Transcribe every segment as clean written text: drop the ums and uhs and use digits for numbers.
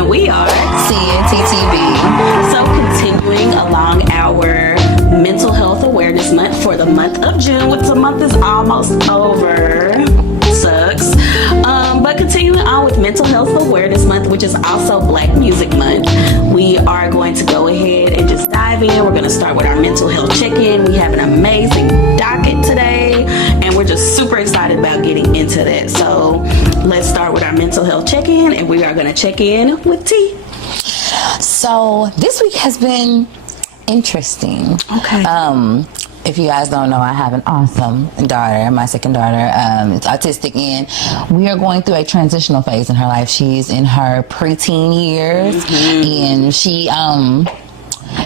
And we are CNT. So continuing along our Mental Health Awareness Month for the month of June, which the month is almost over. Sucks. But continuing on with Mental Health Awareness Month, which is also Black Music Month, we are going to go ahead and just dive in. We're going to start with our mental health check-in. We have an amazing docket today, and we're just super excited about getting into that. So let's start with our mental health check-in, and we are going to check in with T. So this week has been interesting. Okay. If you guys don't know, I have an awesome daughter, my second daughter. It's autistic, and we are going through a transitional phase in her life. She's in her preteen years, and she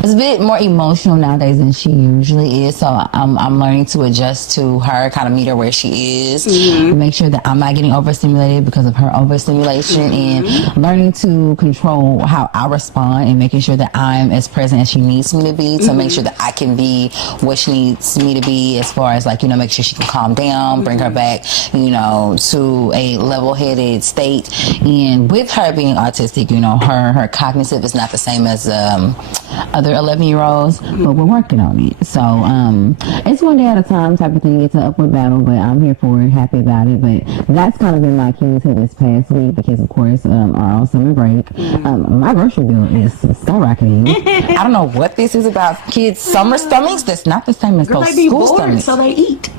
is a bit more emotional nowadays than she usually is. So I'm learning to adjust to her, kind of meet her where she is, make sure that I'm not getting overstimulated because of her overstimulation, and learning to control how I respond and making sure that I'm as present as she needs me to be, to make sure that I can be what she needs me to be, as far as, like, you know, make sure she can calm down, bring her back, you know, to a level-headed state. And with her being autistic, you know, her cognitive is not the same as other 11-year-olds, but we're working on it. So it's one day at a time type of thing. It's an upward battle, but I'm here for it, happy about it. But that's kind of been my key to this past week, because of course our summer break, my grocery bill is skyrocketing. I don't know what this is about kids' summer stomachs. That's not the same as those school stomachs. So they eat.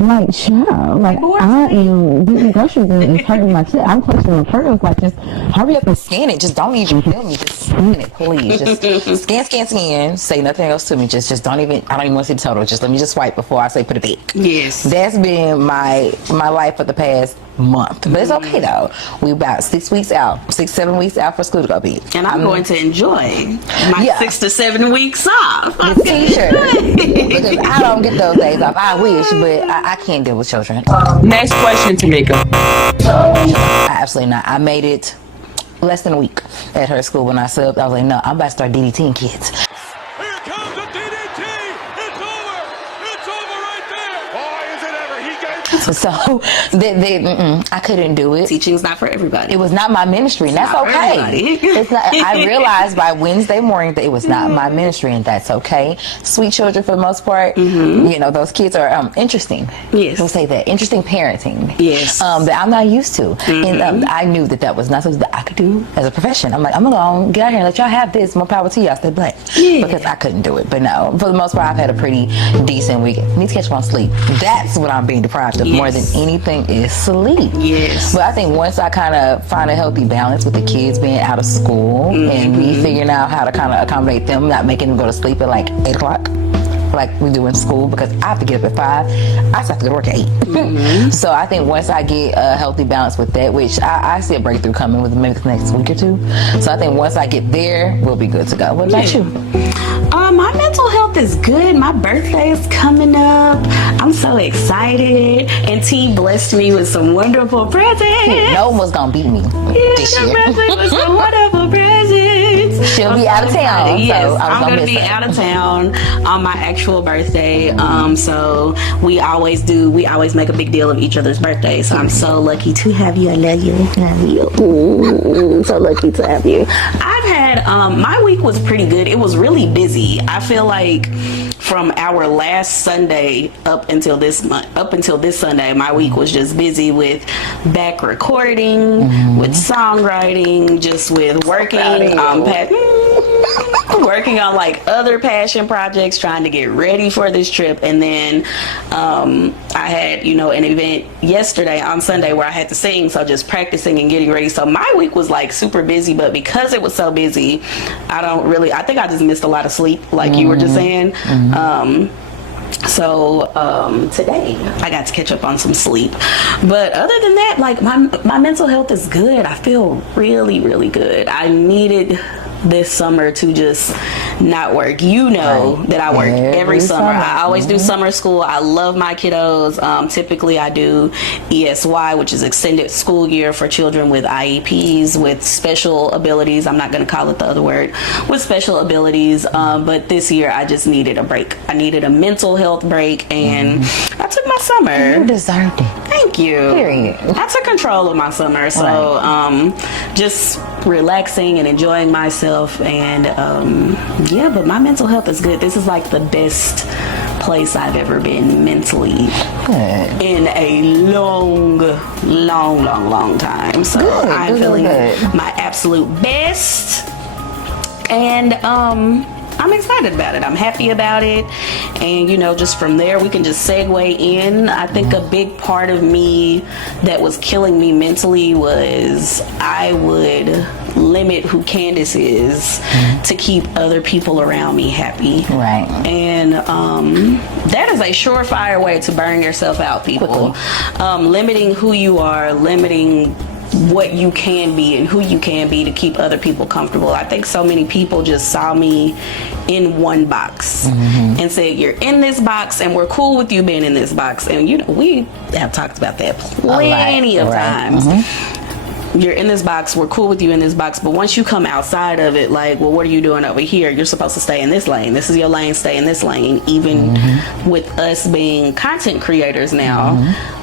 Like, child, like, I am, the grocery bill is hurting my kid. I'm clutching my pearls, like, just hurry up and scan it. Just don't even tell me. Just scan it, please. Just scan. Say nothing else to me. Just don't even, I don't even want to see the total. Just let me just swipe before I say put it back. Yes. That's been my life for the past month. But it's okay, though. We about 7 weeks out for school to go be. And I'm going to enjoy my 6 to 7 weeks off. The teacher. Because I don't get those days off. I wish, but I can't deal with children. Next question, Tamika. Absolutely not. I made it less than a week at her school when I subbed. I was like, no, I'm about to start DDTing kids. Here comes the DDT! It's over! It's over right there! Why is it ever? He gave... So I couldn't do it. Teaching's not for everybody. It was not my ministry, and that's okay. It's not, I realized by Wednesday morning that it was not my ministry, and that's okay. Sweet children for the most part. You know, those kids are interesting. Yes. We'll say that. Interesting parenting. Yes. That I'm not used to. And I knew that was not something that I could do as a profession. I'm like, I'm going to get out here and let y'all have this. More power to y'all. Stay black. Yeah. Because I couldn't do it. But no, for the most part, I've had a pretty decent week. Need to catch my sleep. That's what I'm being deprived of more than anything is sleep. Yes. But I think once I kind of find a healthy balance with the kids being out of school and me figuring out how to kind of accommodate them, not making them go to sleep at like 8 o'clock like we do in school, because I have to get up at 5. I just have to go to work at 8. So I think once I get a healthy balance with that, which I see a breakthrough coming with maybe the next week or 2. So I think once I get there, we'll be good to go. What about you? My mental health is good. My birthday is coming up. I'm so excited. And T blessed me with some wonderful presents. No one was going to beat me this year. Blessed me with some wonderful presents. She'll be out of town. Yes, so I'm going to be out of town on my actual birthday. So we always make a big deal of each other's birthdays. So I'm so lucky to have you. I love you. So lucky to have you. I've had, my week was pretty good. It was really busy. I feel like from our last Sunday up until this Sunday, my week was just busy with back recording, with songwriting, just with working on like other passion projects, trying to get ready for this trip. And then I had, you know, an event yesterday on Sunday where I had to sing, so just practicing and getting ready. So my week was like super busy, but because it was so busy, I think I just missed a lot of sleep, like you were just saying. So today I got to catch up on some sleep, but other than that, like my mental health is good. I feel really, really good. I needed this summer to just not work. You know that I work every summer. I always do summer school. I love my kiddos. Typically I do ESY, which is extended school year for children with IEPs, with special abilities. I'm not going to call it the other word, with special abilities. But this year I just needed a break. I needed a mental health break, and I took my summer. You deserved it. Thank you. Period. I took control of my summer, so just relaxing and enjoying myself, and yeah. But my mental health is good. This is like the best place I've ever been mentally in a long time. So I'm feeling my absolute best, and I'm excited about it. I'm happy about it. And, you know, just from there, we can just segue in. I think a big part of me that was killing me mentally was I would limit who Candace is to keep other people around me happy. Right. And that is a surefire way to burn yourself out, people. Limiting who you are, limiting what you can be and who you can be to keep other people comfortable. I think so many people just saw me in one box and said, you're in this box and we're cool with you being in this box. And you know, we have talked about that plenty of times. You're in this box, we're cool with you in this box, but once you come outside of it, like, well, what are you doing over here? You're supposed to stay in this lane. This is your lane, stay in this lane. Even with us being content creators now,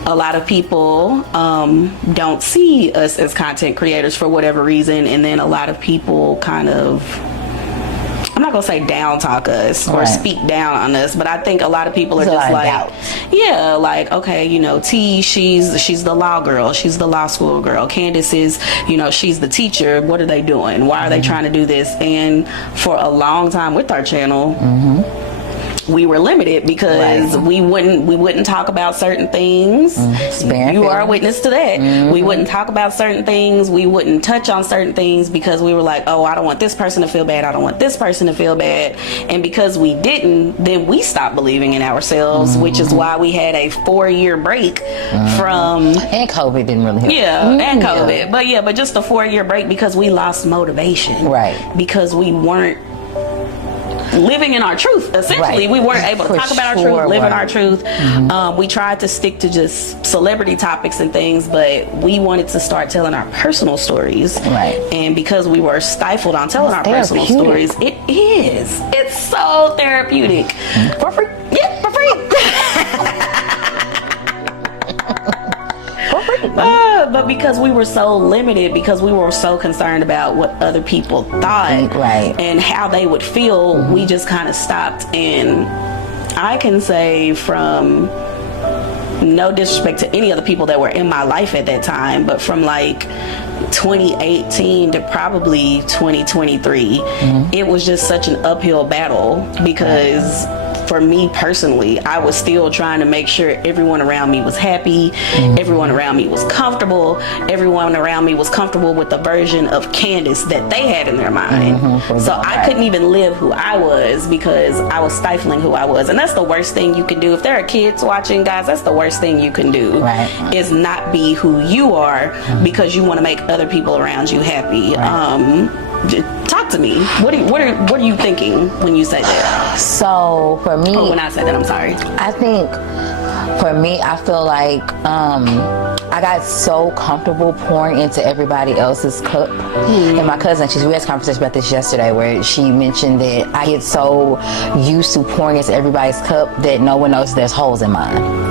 a lot of people don't see us as content creators for whatever reason, and then a lot of people kind of, I'm not gonna say down talk us or speak down on us, but I think a lot of people are just like, yeah, like, okay, you know, T, she's the law girl, she's the law school girl. Candace is, you know, she's the teacher. What are they doing? Why are they trying to do this? And for a long time with our channel, we were limited because we wouldn't talk about certain things. You are a witness to that. We wouldn't talk about certain things. We wouldn't touch on certain things because we were like, oh, I don't want this person to feel bad. I don't want this person to feel bad. And because we didn't, then we stopped believing in ourselves, which is why we had a 4-year break from... And COVID didn't really help. Yeah, and COVID. But just a 4-year break because we lost motivation. Right. Because we weren't living in our truth. Essentially, we weren't able to talk about our truth, live in our truth. We tried to stick to just celebrity topics and things, but we wanted to start telling our personal stories. Right. And because we were stifled on telling our personal stories, it's so therapeutic. For free. Yeah, for free. But because we were so limited, because we were so concerned about what other people thought and how they would feel, we just kind of stopped. And I can say, from no disrespect to any other people that were in my life at that time, but from like 2018 to probably 2023, it was just such an uphill battle because for me personally, I was still trying to make sure everyone around me was happy, everyone around me was comfortable, everyone around me was comfortable with the version of Candace that they had in their mind. So I couldn't even live who I was because I was stifling who I was. And that's the worst thing you can do. If there are kids watching, guys, that's the worst thing you can do, is not be who you are because you want to make other people around you happy. Talk to me. What are you thinking when you say that? So for me, when I say that, I'm sorry. I think for me, I feel like I got so comfortable pouring into everybody else's cup. And my cousin, we had a conversation about this yesterday where she mentioned that I get so used to pouring into everybody's cup that no one knows there's holes in mine.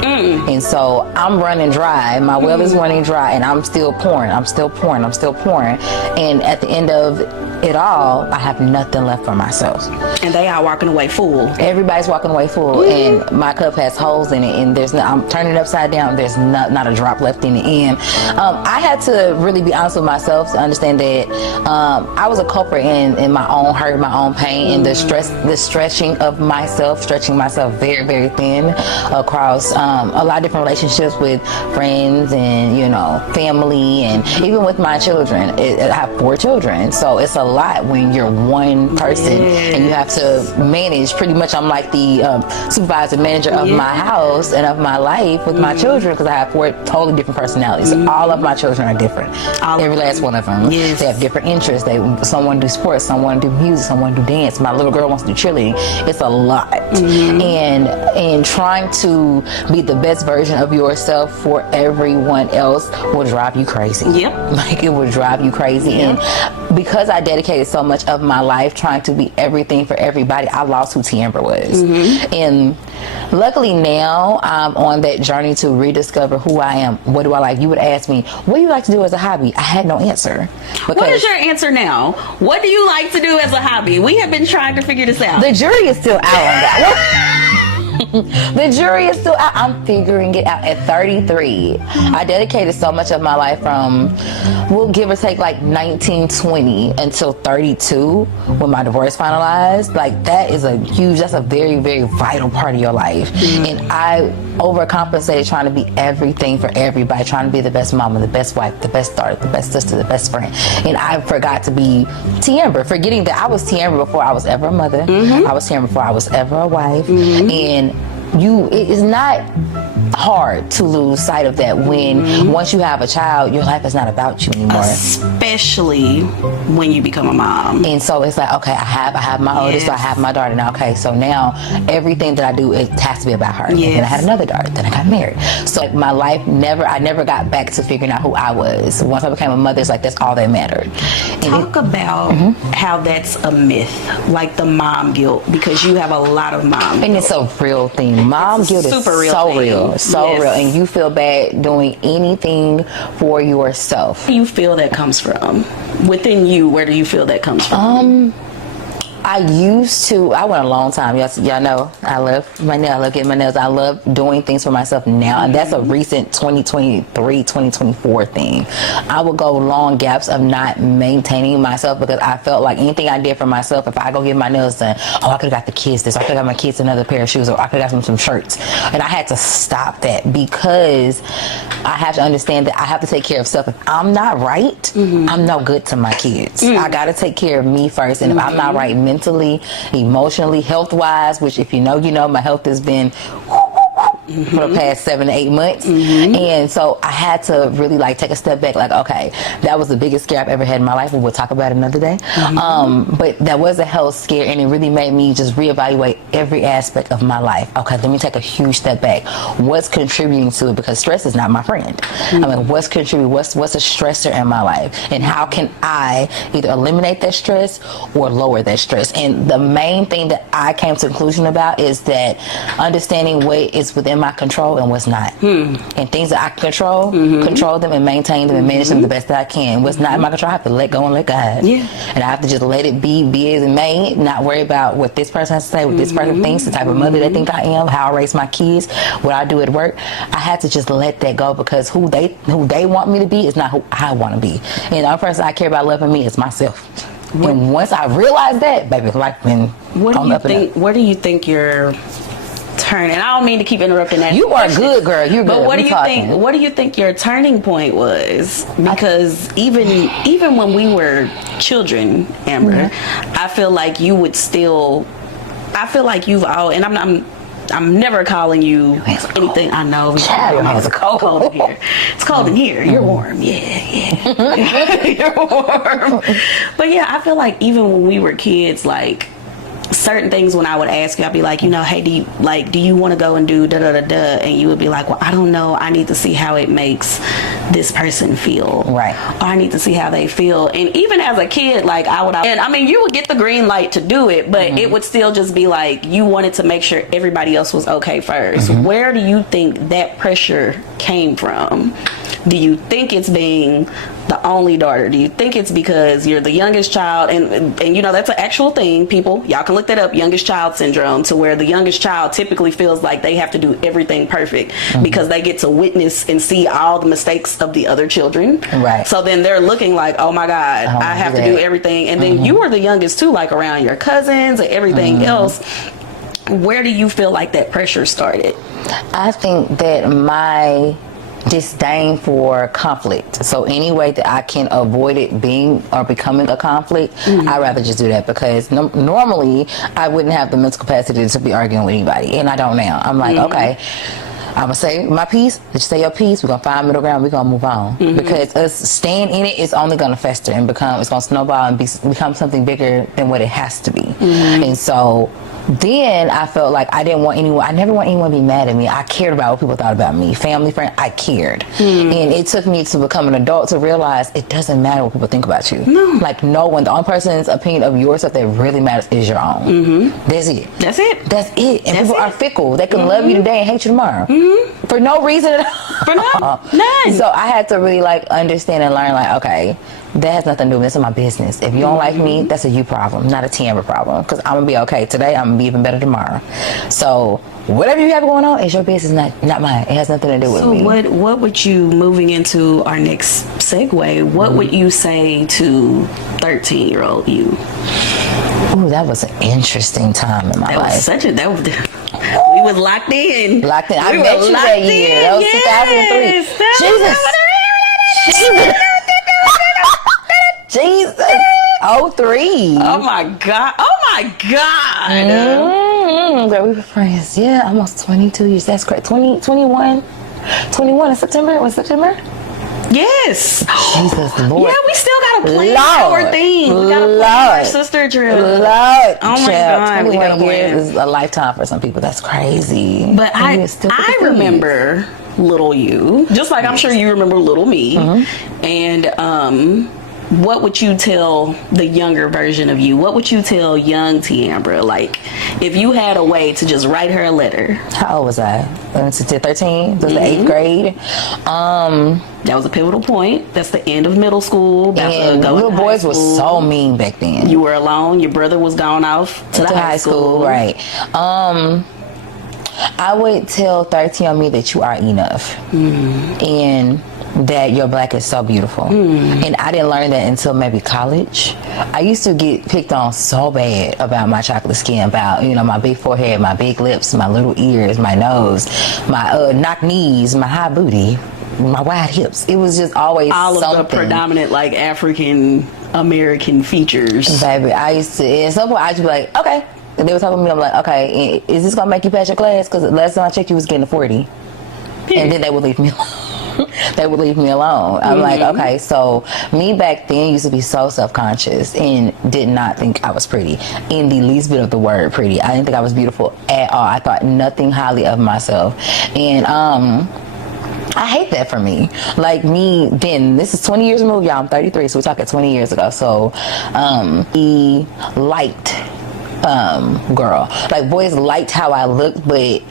And so I'm running dry, my well is running dry, and I'm still pouring. And at the end of it all, I have nothing left for myself. And they are walking away full. Everybody's walking away full, and my cup has holes in it, and I'm turning it upside down. There's not a drop left in the end. I had to really be honest with myself to understand that I was a culprit in my own hurt, my own pain, and the stretching myself very, very thin across a lot of different relationships with friends and, you know, family, and even with my children. I have 4 children, so it's a lot when you're one person and you have to manage. Pretty much I'm like the supervisor manager of my house and of my life with my children, because I have 4 totally different personalities. All of my children are different. Every last one of them. They have different interests. Someone do sports, someone do music, someone do dance. My little girl wants to do cheerleading. It's a lot. And trying to be the best best version of yourself for everyone else will drive you crazy. Yep. Like, it will drive you crazy. Yep. And because I dedicated so much of my life trying to be everything for everybody, I lost who Tiamber was. And luckily now I'm on that journey to rediscover who I am. What do I like? You would ask me, what do you like to do as a hobby? I had no answer. What is your answer now? What do you like to do as a hobby? We have been trying to figure this out. The jury is still out on that. The jury is still out. I'm figuring it out at 33. I dedicated so much of my life from, we'll give or take, like 1920 until 32 when my divorce finalized. Like, that is that's a very, very vital part of your life. And I overcompensated trying to be everything for everybody, trying to be the best mama, the best wife, the best daughter, the best sister, the best friend. And I forgot to be Tiamber, forgetting that I was Tiamber before I was ever a mother. I was Tiamber before I was ever a wife. And it is not hard to lose sight of that when once you have a child, your life is not about you anymore. Especially when you become a mom. And so it's like, okay, I have my oldest, so I have my daughter now. Okay, so now everything that I do, it has to be about her. Yes. Then I had another daughter, then I got married. So like, my life I never got back to figuring out who I was. Once I became a mother, it's like that's all that mattered. And Talk about how that's a myth, like the mom guilt, because you have a lot of mom guilt. And it's a real thing. Mom guilt is super real so thing. real, so Yes. real. And you feel bad doing anything for yourself. Where do you feel that comes from? Within you, where do you feel that comes from? I went a long time. Y'all know I love my nails. I love getting my nails. I love doing things for myself now. And that's a recent 2023, 2024 thing. I would go long gaps of not maintaining myself because I felt like anything I did for myself, if I go get my nails done, I could have got the kids this, or I could have got my kids another pair of shoes, or I could have got them some shirts. And I had to stop that because I have to understand that I have to take care of self. If I'm not right, I'm no good to my kids. I got to take care of me first. And if I'm not right mentally, emotionally, health-wise, which if you know, my health has been for the past 7 to 8 months. And so I had to really like take a step back, like, okay, that was the biggest scare I've ever had in my life, and we'll talk about it another day. But that was a health scare, and it really made me just reevaluate every aspect of my life. Okay, let me take a huge step back. What's contributing to it? Because stress is not my friend. I mean, what's contributing? What's a stressor in my life? And how can I either eliminate that stress or lower that stress? And the main thing that I came to the conclusion about is that understanding what is within my control and what's not. And things that I can control, control them and maintain them and manage them the best that I can. What's not in my control, I have to let go and let God. And I have to just let it be as it may, not worry about what this person has to say, what this person thinks, the type of mother they think I am, how I raise my kids, what I do at work. I had to just let that go because who they want me to be is not who I want to be. And the only person I care about loving me is myself. And once I realized that, baby, life been on up and up. Where do you think you're turning? I don't mean to keep interrupting that. You are good, girl. You're good. But what do you think your turning point was? Because even when we were children, Amber, I feel like you would still. I feel like you've all, and I'm never calling you anything. I know. It's cold in here. It's cold in here. You're warm. Yeah. You're warm. But yeah, I feel like even when we were kids, like certain things when I would ask you, I'd be like, hey, do you want to go and do da da da da? And you would be like, well, I don't know. I need to see how it makes this person feel. Right. Or I need to see how they feel. And even as a kid, like you would get the green light to do it, but it would still just be like you wanted to make sure everybody else was okay first. Where do you think that pressure came from? Do you think it's being the only daughter? Do you think it's because you're the youngest child? And that's an actual thing, people. Y'all can look that up, youngest child syndrome, to where the youngest child typically feels like they have to do everything perfect because they get to witness and see all the mistakes of the other children. Right. So then they're looking like, oh my God, I have to do everything. And then you were the youngest too, like around your cousins and everything else. Where do you feel like that pressure started? I think that my disdain for conflict. So any way that I can avoid it being or becoming a conflict, I'd rather just do that because normally I wouldn't have the mental capacity to be arguing with anybody, and I don't now. I'm like, okay, I'm gonna say my piece, just say your piece, we're gonna find middle ground, we're gonna move on. Because us staying in it is only gonna fester and it's gonna snowball and become something bigger than what it has to be. And so then I felt like I never want anyone to be mad at me. I cared about what people thought about me. Family, friend, I cared. And it took me to become an adult to realize it doesn't matter what people think about you. No. Like, no one, the only person's opinion of yourself that really matters is your own. That's it. That's it. That's it. And That's people are it. fickle. They can love you today and hate you tomorrow. For no reason at all. For none. So I had to really like understand and learn, like, okay, that has nothing to do with this. It's my business. If you don't like me, that's a you problem, not a Tamra problem. Because I'm gonna be okay today. I'm gonna be even better tomorrow. So whatever you have going on, it's your business, not mine. It has nothing to do with me. So what would you, moving into our next segue, what would you say to 13-year-old you? Ooh, that was an interesting time in my That life. was we was locked in. Locked in. I We met were you locked that year. in. That was Yes. 2003. Jesus. 03. Oh my God. Oh my God. Girl, we were friends. Yeah, almost 22 years. That's correct. 21 in September. Was September? Yes. Jesus, Lord. Yeah, we still gotta plan Lord. our thing. We gotta plan our Lord. sister trip. Lord. Oh my Child, God, we 21 gotta plan. years is a lifetime for some people. That's crazy. But And you still I get the remember little you, just like I'm sure you remember little me. And what would you tell the younger version of you? What would you tell young Tiambra? Like, if you had a way to just write her a letter. How old was I? 13. It was the 8th grade. That was a pivotal point. That's the end of middle school. That's And little boys were so mean back then. You were alone. Your brother was gone off to the high school. Right. I would tell 13 on me that you are enough. And that your black is so beautiful. And I didn't learn that until maybe college. I used to get picked on so bad about my chocolate skin, about, you know, my big forehead, my big lips, my little ears, my nose, my knock knees, my high booty, my wide hips. It was just always All something. of the predominant, like, African American features. Baby, I used to, at some point I used to be like, okay. And they were talking to me, I'm like, okay, is this gonna make you pass your class? Because last time I checked, you was getting a 40. And then they would leave me alone. They would leave me alone. I'm like, okay, so me back then used to be so self-conscious and did not think I was pretty in the least bit of the word pretty. I didn't think I was beautiful at all. I thought nothing highly of myself. And I hate that for me. Like, me then, this is 20 years removed, y'all. I'm 33, so we're talking 20 years ago. So he liked girl. Like, boys liked how I looked, but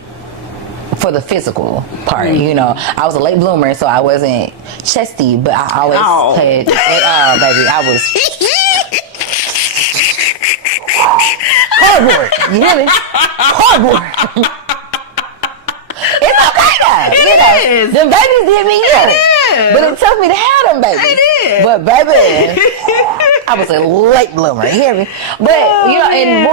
for the physical part, you know, I was a late bloomer, so I wasn't chesty, but I always had, baby, I was cardboard. You hear me? Cardboard. It's okay though. It is. Them babies did me good. is. But it took me to have them babies. It is. But baby, I was a late bloomer. You hear me? But you know, and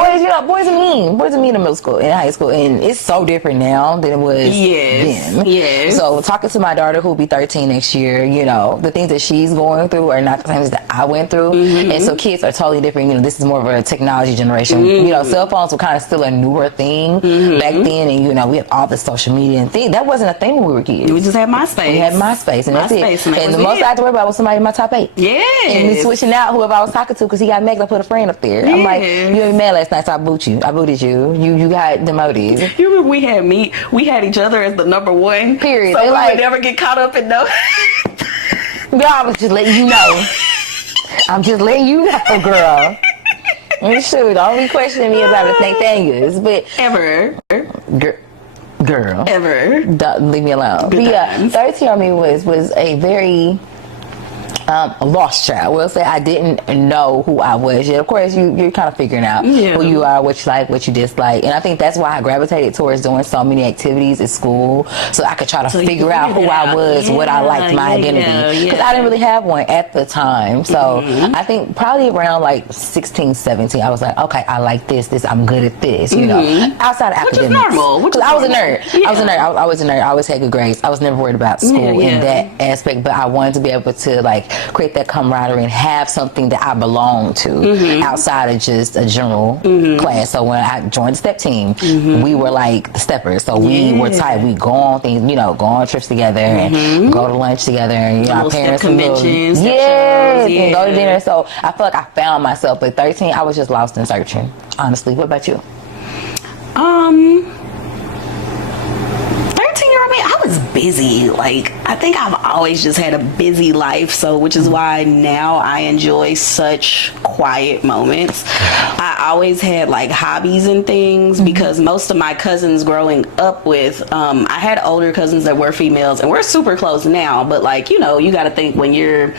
boys are mean. Boys are mean in middle school, in high school, and it's so different now than it was then. Yes. So talking to my daughter, who'll be 13 next year, you know, the things that she's going through are not the things that I went through, and so kids are totally different. You know, this is more of a technology generation. You know, cell phones were kind of still a newer thing back then, and you know, we have all the social media and things. That wasn't a thing when we were kids. We just had MySpace. We had MySpace, and that's it. And the most I had to worry about was somebody in my top 8. Yes. And me switching out whoever I was talking to because he got mad 'cause I put a friend up there. I'm like, you made me mad last night, so I booted you. You got demoted. You remember we had each other as the number one. Period. So They we like- would never get caught up in no. Girl, I was just letting you know. I'm just letting you know, girl. And shoot, don't be questioning me about the Nathaniels, but Ever. girl, Ever. don't leave me alone. Good But yeah, times. 13 on me was a very lost child. We'll say I didn't know who I was yet. Of course, you're kind of figuring out who you are, what you like, what you dislike, and I think that's why I gravitated towards doing so many activities at school, so I could try to figure out who I was, what I liked, my identity, because I didn't really have one at the time. So I think probably around like 16, 17, I was like, okay, I like this, I'm good at this, you know, outside of Which is academics. normal. Because I was a nerd. I was a nerd. I was a nerd. I always had good grades. I was never worried about school in that aspect, but I wanted to be able to like create that camaraderie and have something that I belong to outside of just a general class. So when I joined the step team, we were like the steppers. So we were tight. We go on things, you know, go on trips together and go to lunch together. And, you know, our parents would conventions, step yes, shows, and go to dinner. So I feel like I found myself. But 13, I was just lost in searching. Honestly, what about you? 13-year-old me, I was busy. Like, I think I've always just had a busy life, so which is why now I enjoy such quiet moments. I always had like hobbies and things because most of my cousins growing up with, I had older cousins that were females, and we're super close now, but like, you know, you got to think when you're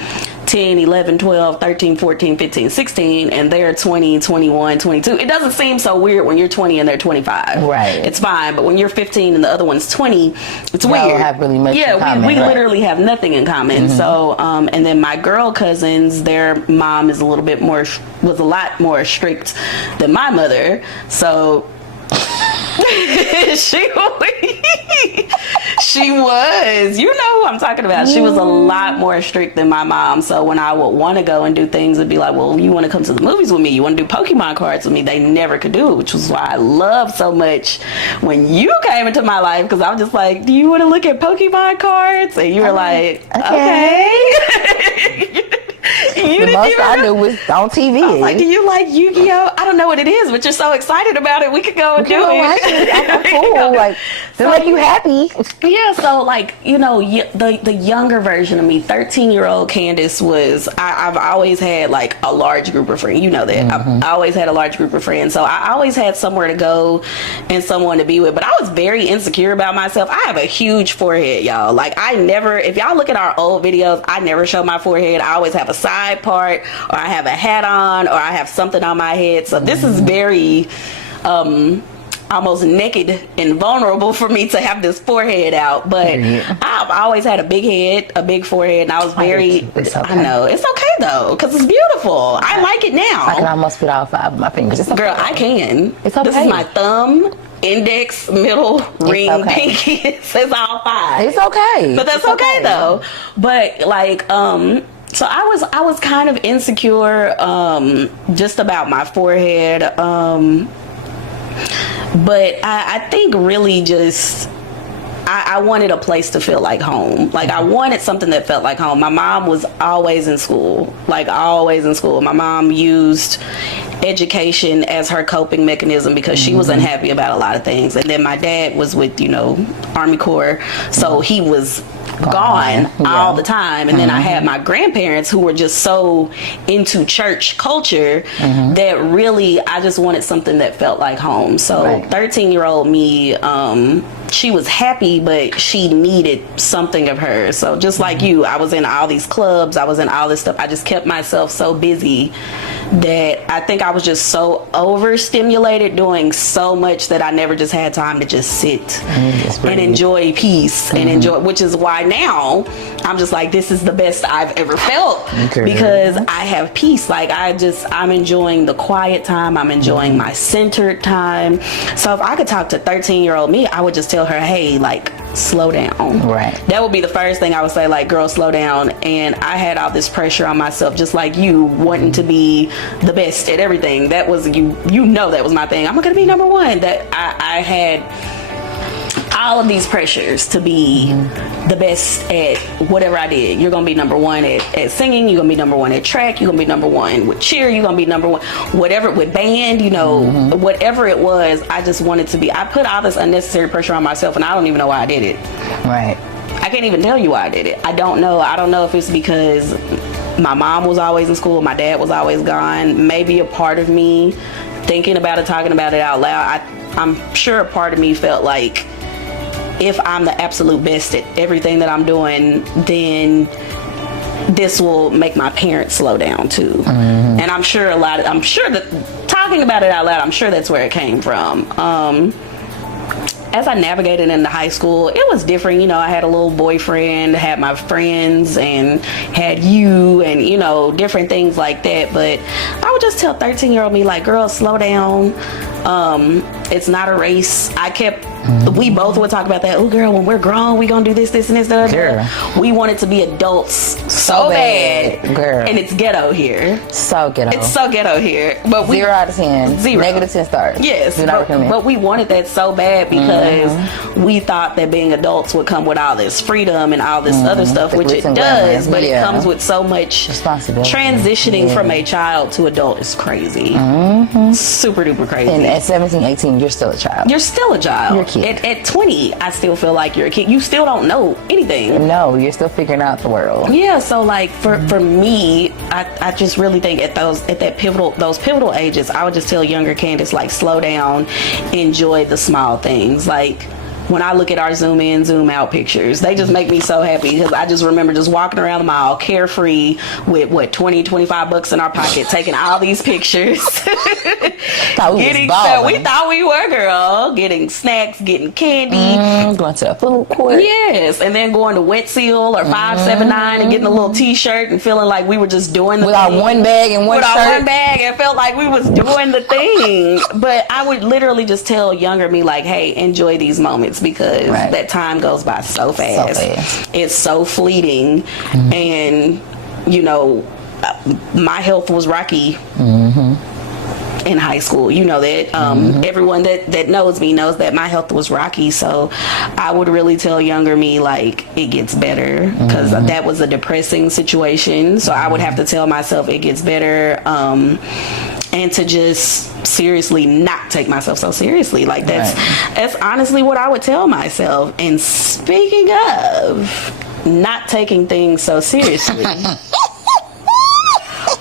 10, 11, 12, 13, 14, 15, 16, and they're 20, 21, 22. It doesn't seem so weird when you're 20 and they're 25. Right. It's fine. But when you're 15 and the other one's 20, it's Y'all weird. have really much in common, we right. literally have nothing in common. So, and then my girl cousins, their mom is was a lot more strict than my mother. So, she was, you know who I'm talking about. She was a lot more strict than my mom. So when I would want to go and do things, it'd be like, well, you want to come to the movies with me? You want to do Pokemon cards with me? They never could do it, which was why I loved so much when you came into my life, because I was just like, do you want to look at Pokemon cards? And you were like, okay. The most I knew was on TV. I was like, do you like Yu-Gi-Oh? I don't know what it is, but you're so excited about it. We could go and do it. I'm cool. Like, feel like you happy. Yeah, so like, you know, the younger version of me, 13-year-old Candace was, I've always had like a large group of friends. You know that. I always had a large group of friends. So I always had somewhere to go and someone to be with. But I was very insecure about myself. I have a huge forehead, y'all. Like, if y'all look at our old videos, I never show my forehead. I always have a side part, or I have a hat on, or I have something on my head. So this is very almost naked and vulnerable for me to have this forehead out. But I've always had a big head, a big forehead, and I was very, I know, it's okay though, because it's beautiful. I like it now. I can almost fit all 5 of my fingers. It's okay. Girl, I can. It's okay. This is my thumb, index, middle, ring, pinky. It's all 5. It's okay. But that's okay though. But like, so I was kind of insecure just about my forehead. But I think really just I wanted a place to feel like home. Like, I wanted something that felt like home. My mom was always in school, like always in school. My mom used education as her coping mechanism because she was unhappy about a lot of things. And then my dad was with, you know, Army Corps, so he was gone all the time. And then I had my grandparents who were just so into church culture that really I just wanted something that felt like home. So 13-year-old me, she was happy, but she needed something of her. So just like you, I was in all these clubs, I was in all this stuff. I just kept myself so busy that I think I was just so overstimulated doing so much that I never just had time to just sit and enjoy peace and enjoy, which is why now I'm just like, this is the best I've ever felt because I have peace. Like, I'm enjoying the quiet time. I'm enjoying my centered time. So if I could talk to 13-year-old me, I would just tell her, hey, like, slow down. Right. That would be the first thing I would say, like, girl, slow down. And I had all this pressure on myself, just like you, wanting to be the best at everything. That was, you know, that was my thing. I'm gonna be number one. That I had all of these pressures to be the best at whatever I did. You're gonna be number one at singing, you're gonna be number one at track, you're gonna be number one with cheer, you're gonna be number one, whatever, with band, you know, whatever it was. I just wanted to be, I put all this unnecessary pressure on myself, and I don't even know why I did it. Right. I can't even tell you why I did it. I don't know if it's because my mom was always in school, my dad was always gone. Maybe a part of me thinking about it, talking about it out loud, I'm sure a part of me felt like, if I'm the absolute best at everything that I'm doing, then this will make my parents slow down too. And I'm sure that talking about it out loud, I'm sure that's where it came from. As I navigated into high school, it was different. You know, I had a little boyfriend, had my friends, and had you, and, you know, different things like that. But I would just tell 13-year-old me, like, girl, slow down. It's not a race. We both would talk about that. Oh, girl, when we're grown, we gonna do this, and this, that. We wanted to be adults so bad, girl. and it's ghetto here. So ghetto. It's so ghetto here. But we 0 out of 10. Zero. Negative 10 stars. Yes, Do not recommend. but we wanted that so bad because we thought that being adults would come with all this freedom and all this other stuff, The which glitz it and does, glamour. but Yeah. it comes with so much Responsibility. transitioning from a child to adult is crazy. Super duper crazy. And at 17, 18, you're still a child. You're still a child. You're a kid. At 20, I still feel like you're a kid. You still don't know anything. No, you're still figuring out the world. Yeah, so like for me, I just really think at those pivotal ages, I would just tell younger Candace, like, slow down, enjoy the small things. Like, when I look at our zoom in, zoom out pictures, they just make me so happy because I just remember just walking around the mall carefree with $20-25 in our pocket, taking all these pictures. Thought we was balling. We thought we were, girl. Getting snacks, getting candy. Going to the food court. Yes, and then going to Wet Seal or 579 and getting a little T-shirt and feeling like we were just doing the With thing. our one bag and one With shirt. our one bag, and felt like we was doing the thing. But I would literally just tell younger me, like, hey, enjoy these moments because that time goes by so fast. It's so fleeting. And, you know, my health was rocky in high school. You know that. Everyone that knows me knows that my health was rocky. So I would really tell younger me, like, it gets better, because that was a depressing situation. So I would have to tell myself it gets better, and to just seriously not take myself so seriously. Like, that's honestly what I would tell myself. And speaking of not taking things so seriously,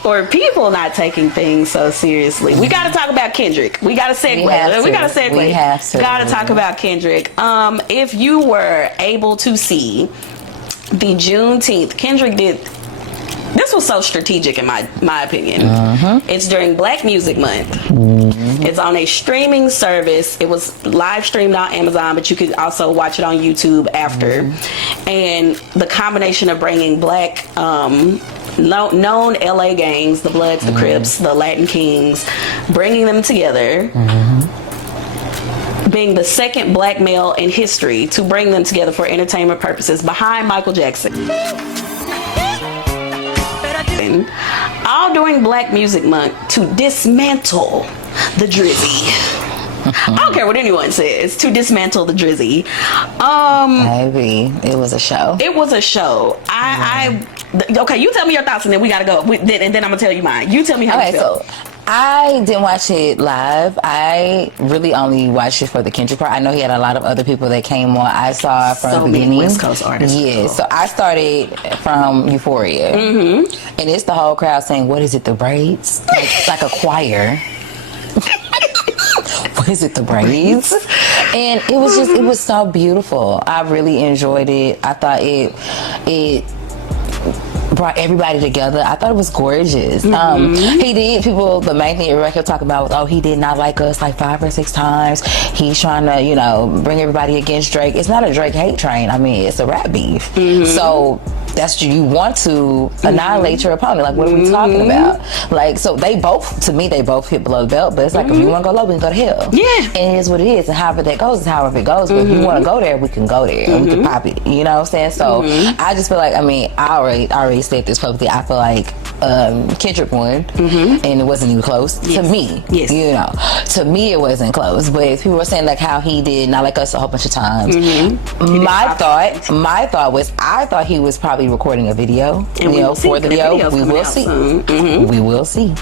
or people not taking things so seriously, we got to talk about Kendrick. We got to segue. We got to segue. We have to. Got to talk about Kendrick. If you were able to see the Juneteenth, Kendrick did. This was so strategic in my opinion. It's during Black Music Month. It's on a streaming service. It was live streamed on Amazon, but you could also watch it on YouTube after. And the combination of bringing Black known LA gangs, the Bloods, the Crips, the Latin Kings, bringing them together, being the second Black male in history to bring them together for entertainment purposes behind Michael Jackson. All during Black Music Month to dismantle the Drizzy. I don't care what anyone says, to dismantle the Drizzy. Maybe it was a show. It was a show. Okay, you tell me your thoughts and then we gotta go. And then I'm gonna tell you mine. You tell me how you feel. So I didn't watch it live. I really only watched it for the Kendrick part. I know he had a lot of other people that came on. I saw from the beginning. West Coast artists. Yeah, so I started from Euphoria. And it's the whole crowd saying, what is it, the braids? Like a choir. What is it, the braids? And it was so beautiful. I really enjoyed it. I thought it brought everybody together. I thought it was gorgeous. He did, the main thing everybody kept talking about was, oh, he did not like us like 5 or 6 times. He's trying to, you know, bring everybody against Drake. It's not a Drake hate train. I mean, it's a rap beef. So that's, you want to annihilate your opponent. Like, what are we talking about? Like, so they both hit below the belt, but it's like, if you want to go low, we can go to hell. Yeah. And it is what it is. And however that goes is however it goes. But if you want to go there, we can go there. And we can pop it. You know what I'm saying? So I just feel like, I mean, I already said this publicly. I feel like Kendrick won, and it wasn't even close to me. Yes. You know, to me it wasn't close. But if people were saying like how he did not like us a whole bunch of times, my thought was, I thought he was probably recording a video. And you know, for the video. We will see. We will see.